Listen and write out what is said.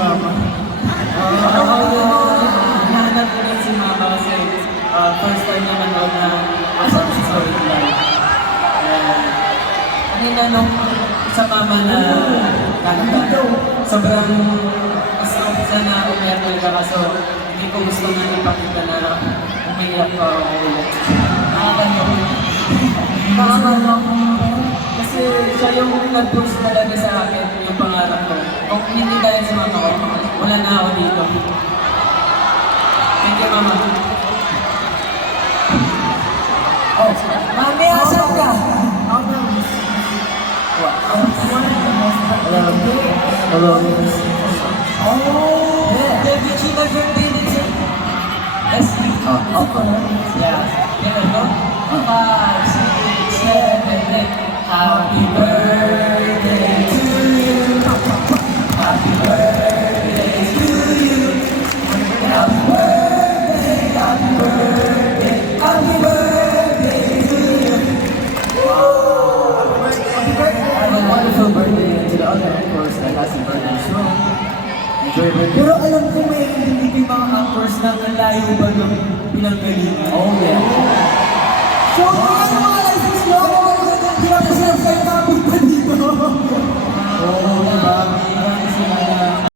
Mama. Hinahanap ko rin si Mama kasi first time niya manood na kasama si Sorry Live. Kanina nung sa Mama na kanta, sobrang gusto na umiyak talaga kaso hindi ko gusto na ipakita na umiyak pa ako ulit. Nakakanya ko. Kasi siya yung nag-push talaga sa akin yung pangarap ko. Kung hindi dahil sa Mama ko, wala na ako dito. Thank you, Mama. Oh, Mami, asan ka? Hello. Oh, David, she my birthday din siya. Yes? Yeah. Yan go. 5, 6, 7, 8. Happy birthday to you. Happy birthday to you. Happy birthday, happy birthday, happy birthday to you. Have a wonderful birthday and to the other actors that has a birthday show. Enjoy your birthday. pero alam ko may hindi mga actors na ang layo ba ng pinanggalingan? Oh yeah.